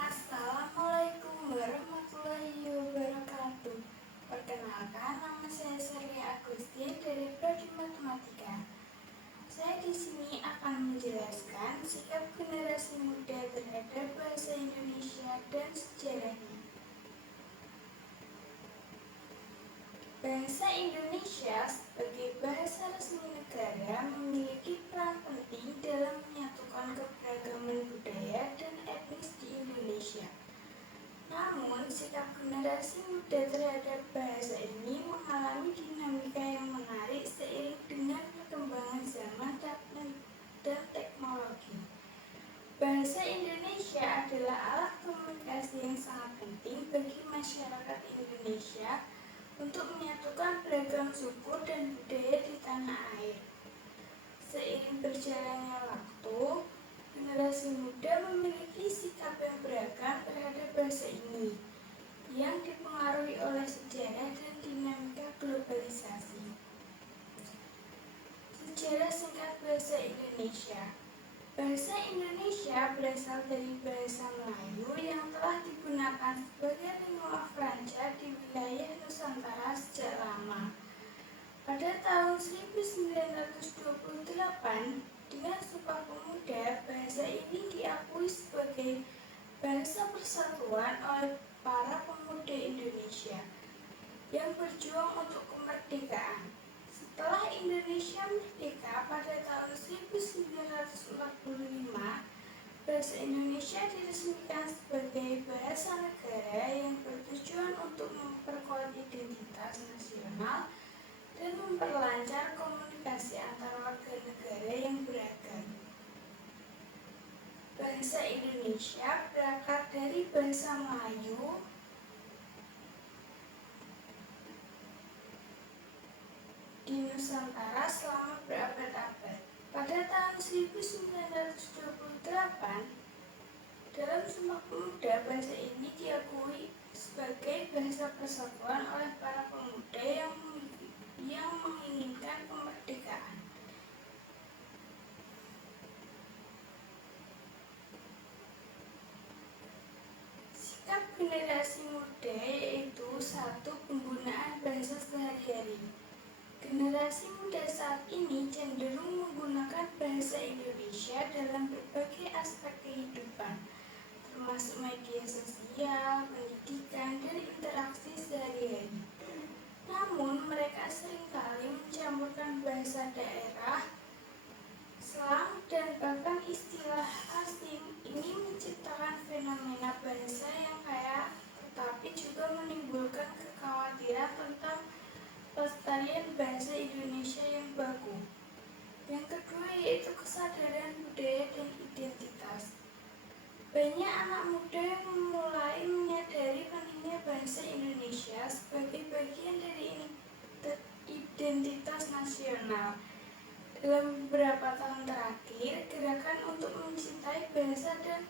Assalamualaikum warahmatullahi wabarakatuh. Perkenalkan, nama saya Sri Agustin dari Prodi Matematika. Saya di sini akan menjelaskan sikap generasi muda terhadap bahasa Indonesia dan sejarahnya. Bahasa Indonesia sebagai bahasa resmi negara memiliki peran penting dalam menyatukan keberagaman budaya dan etnis di Indonesia. Namun, sikap generasi muda terhadap bahasa ini mengalami dinamika yang menarik seiring dengan perkembangan zaman dan teknologi. Bahasa Indonesia adalah alat komunikasi yang sangat penting bagi masyarakat Indonesia untuk menyatukan beragam suku dan budaya di tanah air. Seiring berjalannya waktu, generasi muda memiliki sikap yang beragam terhadap bahasa ini, yang dipengaruhi oleh sejarah dan dinamika globalisasi. Sejarah singkat bahasa Indonesia. Bahasa Indonesia berasal dari bahasa Melayu yang telah digunakan sebagai lingua franca di wilayah Nusantara sejak lama. Pada tahun 1928, dengan Sumpah Pemuda, bahasa ini diakui sebagai bahasa persatuan oleh para pemuda Indonesia yang berjuang untuk kemerdekaan. Setelah Indonesia merdeka pada tahun 1945, bahasa Indonesia diresmikan sebagai bahasa negara yang bertujuan untuk memperkuat identitas nasional dan memperlancar komunikasi antar warga negara yang beragam. Bahasa Indonesia berakar dari bahasa Melayu di Nusantara selama berabad-abad. Pada tahun 1928, dalam Sumpah Pemuda, bahasa ini diakui sebagai bahasa persatuan oleh para pemuda yang menginginkan kemerdekaan. Sikap generasi muda yaitu 1. Penggunaan bahasa sehari-hari. Generasi muda saat ini cenderung menggunakan bahasa Indonesia dalam berbagai aspek kehidupan, termasuk media sosial, pendidikan, dan interaksi sehari-hari. Namun, mereka seringkali mencampurkan bahasa daerah, slang, dan bahkan istilah asing. Ini menciptakan fenomena bahasa yang kaya, tetapi juga menimbulkan kekhawatiran tentang pelestarian bahasa Indonesia yang baku. Yang kedua yaitu kesadaran budaya dan identitas. Banyak anak muda yang mulai menyadari pentingnya bahasa Indonesia sebagai bagian dari identitas nasional. Dalam beberapa tahun terakhir, gerakan untuk mencintai bahasa dan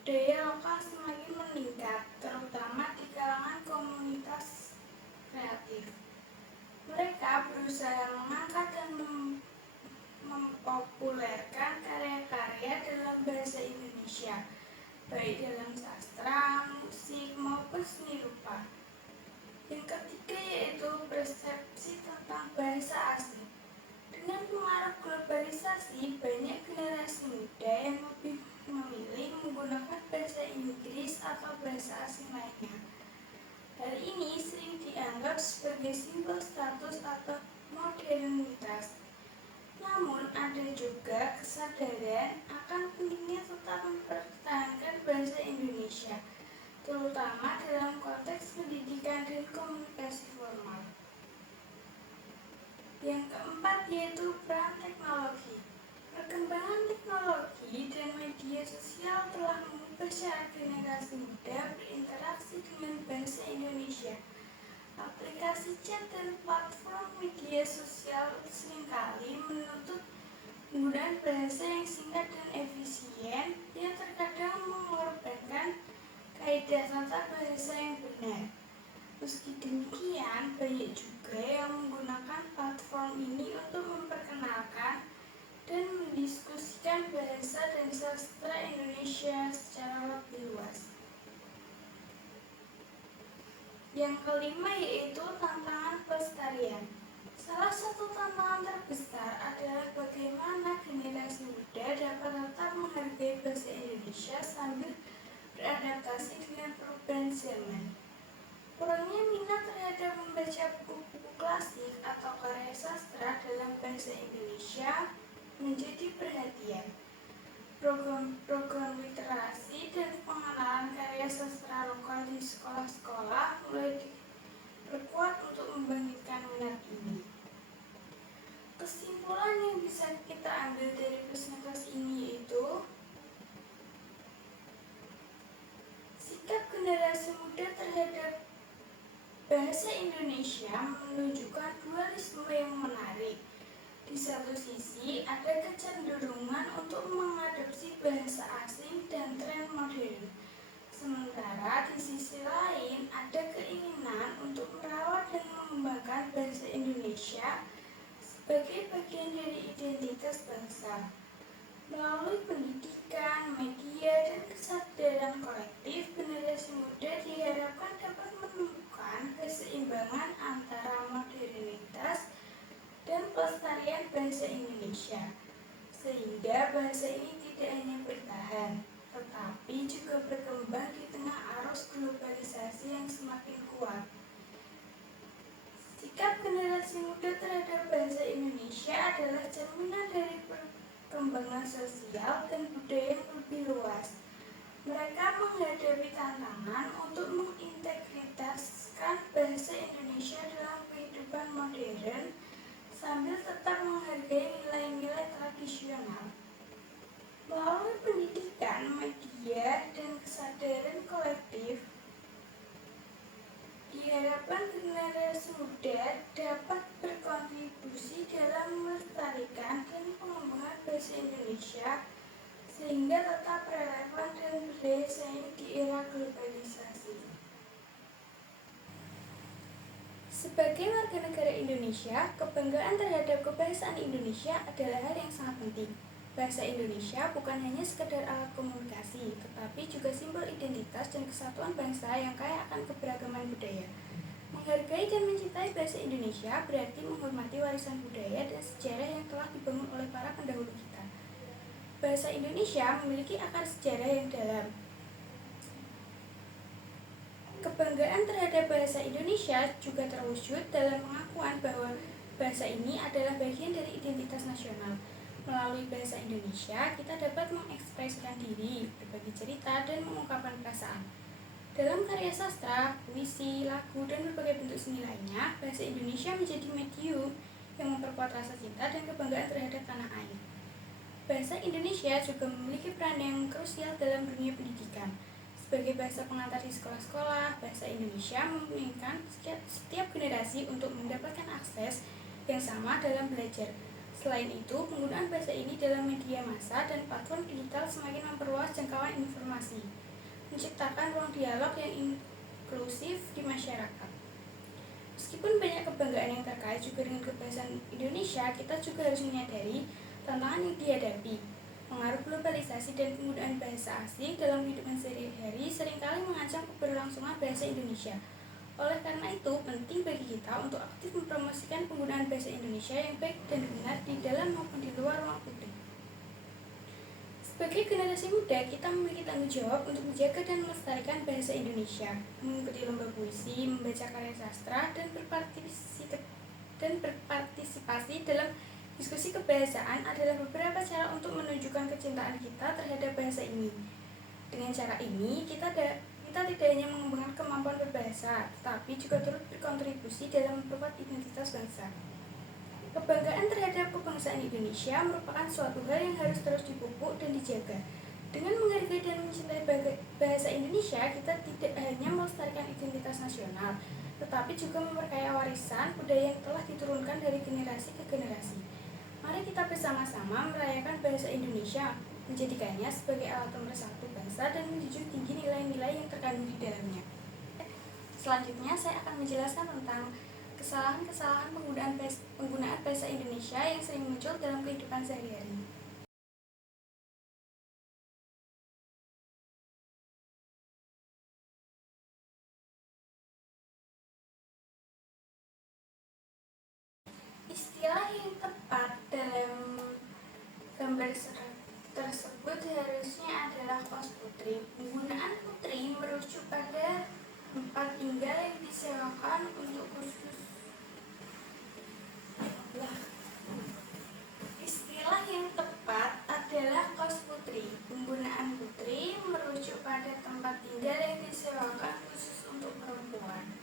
budaya lokal semakin meningkat, terutama di kalangan komunitas kreatif. Mereka berusaha mengangkat dan mempopulerkan karya-karya dalam bahasa Indonesia, baik dalam sastra, musik, maupun seni rupa. Yang ketiga yaitu persepsi tentang bahasa asing. Dengan pengaruh globalisasi, banyak generasi muda yang lebih memilih menggunakan bahasa Inggris atau bahasa asing lainnya. Hal ini sering dianggap sebagai simbol status atau modernitas. Namun, ada juga kesadaran akan pentingnya tetap mempertahankan bahasa Indonesia, terutama dalam konteks pendidikan dan komunikasi formal. Yang keempat yaitu peran teknologi. Perkembangan teknologi dan media sosial telah mengubah cara generasi muda berinteraksi dengan bahasa Indonesia. Aplikasi chat dan platform media sosial seringkali menuntut penggunaan bahasa yang singkat dan efisien tata bahasa yang benar. Meski demikian, banyak juga yang menggunakan platform ini untuk memperkenalkan dan mendiskusikan bahasa dan sastra Indonesia secara lebih luas. Yang kelima yaitu tantangan pelestarian. Salah satu tantangan terbesar adalah bagaimana generasi muda dapat tetap menghargai bahasa Indonesia sambil beradaptasi dengan perubahan zaman. Kurangnya minat terhadap membaca buku-buku klasik atau karya sastra dalam bahasa Indonesia menjadi perhatian. Program literasi dan pengenalan karya sastra lokal di sekolah-sekolah mulai diperkuat untuk membangkitkan minat ini. Kesimpulan yang bisa kita ambil dari presentasi ini yaitu sikap generasi muda terhadap bahasa Indonesia menunjukkan dualisme yang menarik. Di satu sisi, ada kecenderungan untuk mengadopsi bahasa asing dan tren modern. Sementara di sisi lain, ada keinginan untuk merawat dan mengembangkan bahasa Indonesia sebagai bagian dari identitas bangsa. Melalui pendidikan, media, dan kesadaran kolektif, generasi muda diharapkan dapat menemukan keseimbangan antara modernitas dan pelestarian bahasa Indonesia, sehingga bahasa ini tidak hanya bertahan, tetapi juga berkembang di tengah arus globalisasi yang semakin kuat. Sikap generasi muda terhadap bahasa Indonesia adalah cerminan dari perkembangan sosial dan budaya yang lebih luas. Mereka menghadapi tantangan untuk mengintegritaskan bahasa Indonesia dalam kehidupan modern sambil tetap menghargai nilai-nilai tradisional. Melalui pendidikan, media, dan kesadaran kolektif, diharapkan generasi muda dapat berkontribusi dalam melestarikan dan pengembangan bahasa Indonesia sehingga tetap relevan dan berdaya saing di era globalisasi. Sebagai warga negara Indonesia, kebanggaan terhadap kebahasaan Indonesia adalah hal yang sangat penting. Bahasa Indonesia bukan hanya sekedar alat komunikasi, tetapi juga simbol identitas dan kesatuan bangsa yang kaya akan keberagaman budaya. Menghargai dan mencintai bahasa Indonesia berarti menghormati warisan budaya dan sejarah yang telah dibangun oleh para pendahulu kita. Bahasa Indonesia memiliki akar sejarah yang dalam. Kebanggaan terhadap bahasa Indonesia juga terwujud dalam pengakuan bahwa bahasa ini adalah bagian dari identitas nasional. Melalui bahasa Indonesia, kita dapat mengekspresikan diri, berbagi cerita, dan mengungkapkan perasaan. Dalam karya sastra, puisi, lagu, dan berbagai bentuk seni lainnya, bahasa Indonesia menjadi medium yang memperkuat rasa cinta dan kebanggaan terhadap tanah air. Bahasa Indonesia juga memiliki peran yang krusial dalam dunia pendidikan. Sebagai bahasa pengantar di sekolah-sekolah, bahasa Indonesia memungkinkan setiap generasi untuk mendapatkan akses yang sama dalam belajar. Selain itu, penggunaan bahasa ini dalam media massa dan platform digital semakin memperluas jangkauan informasi, menciptakan ruang dialog yang inklusif di masyarakat. Meskipun banyak kebanggaan yang terkait juga dengan kebahasaan Indonesia, kita juga harus menyadari tantangan yang dihadapi. Pengaruh globalisasi dan penggunaan bahasa asing dalam kehidupan sehari-hari seringkali mengancam keberlangsungan bahasa Indonesia. Oleh karena itu, penting bagi kita untuk aktif mempromosikan penggunaan bahasa Indonesia yang baik dan benar di dalam maupun di luar ruang publik. Sebagai generasi muda, kita memiliki tanggung jawab untuk menjaga dan melestarikan bahasa Indonesia, mengikuti lomba puisi, membaca karya sastra, dan berpartisipasi dalam diskusi kebahasaan adalah beberapa cara untuk menunjukkan kecintaan kita terhadap bahasa ini. Dengan cara ini, kita tidak hanya mengembangkan kemampuan berbahasa, tetapi juga turut berkontribusi dalam memperkuat identitas bangsa. Kebanggaan terhadap kebangsaan Indonesia merupakan suatu hal yang harus terus dipupuk dan dijaga. Dengan menghargai dan mencintai bahasa Indonesia, kita tidak hanya melestarikan identitas nasional, tetapi juga memperkaya warisan budaya yang telah diturunkan dari generasi ke generasi. Mari kita bersama-sama merayakan bahasa Indonesia menjadikannya sebagai alat pemersatu bangsa dan menjunjung tinggi nilai-nilai yang terkandung di dalamnya. Selanjutnya saya akan menjelaskan tentang kesalahan-kesalahan penggunaan bahasa Indonesia yang sering muncul dalam kehidupan sehari-hari. Istilah yang tepat dalam gambar tersebut harusnya adalah kos putri. Penggunaan putri merujuk pada tempat tinggal yang disewakan untuk kursus. Istilah yang tepat adalah kos putri. Penggunaan putri merujuk pada tempat tinggal yang disewakan khusus untuk perempuan.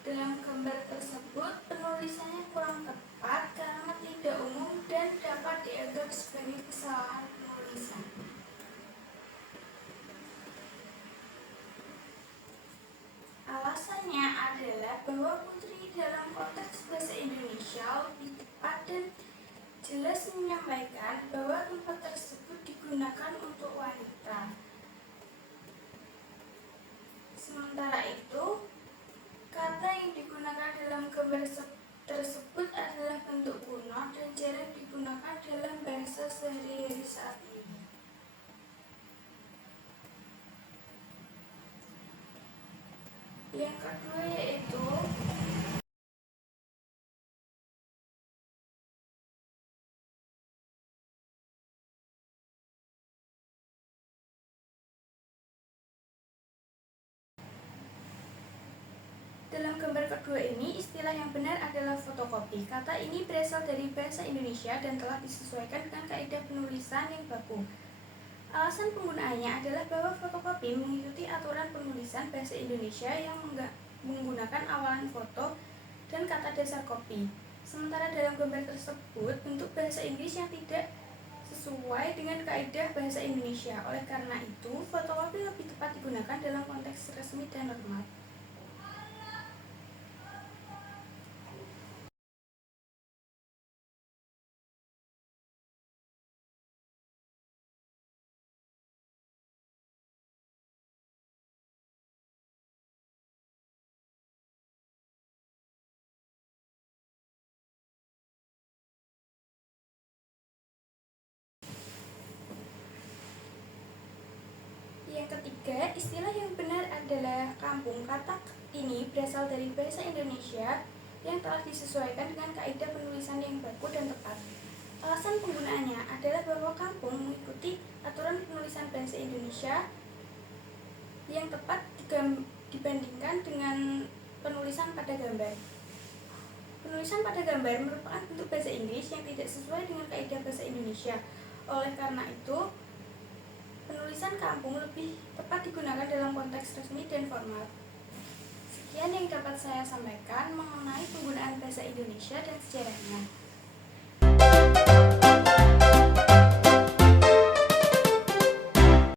Dalam gambar tersebut, penulisannya kurang tepat karena tidak umum dan dapat dianggap sebagai kesalahan penulisan. Alasannya adalah bahwa putri dalam konteks bahasa Indonesia lebih tepat dan jelas menyampaikan bahwa tempat tersebut digunakan untuk wanita. Sementara itu, kata yang digunakan dalam gambar tersebut adalah bentuk kuno dan jarang digunakan dalam bahasa sehari-hari saat ini. Yang kedua yaitu dalam gambar kedua ini, istilah yang benar adalah fotokopi. Kata ini berasal dari bahasa Indonesia dan telah disesuaikan dengan kaidah penulisan yang baku. Alasan penggunaannya adalah bahwa fotokopi mengikuti aturan penulisan bahasa Indonesia yang menggunakan awalan foto dan kata dasar kopi. Sementara dalam gambar tersebut, bentuk bahasa Inggris yang tidak sesuai dengan kaidah bahasa Indonesia. Oleh karena itu, fotokopi lebih tepat digunakan dalam konteks resmi dan normal. Yang ketiga, istilah yang benar adalah kampung. Kata ini berasal dari bahasa Indonesia yang telah disesuaikan dengan kaidah penulisan yang baku dan tepat. Alasan penggunaannya adalah bahwa kampung mengikuti aturan penulisan bahasa Indonesia yang tepat dibandingkan dengan penulisan pada gambar. Penulisan pada gambar merupakan bentuk bahasa Inggris yang tidak sesuai dengan kaidah bahasa Indonesia. Oleh karena itu, penulisan kampung lebih tepat digunakan dalam konteks resmi dan formal. Sekian yang dapat saya sampaikan mengenai penggunaan bahasa Indonesia dan sejarahnya.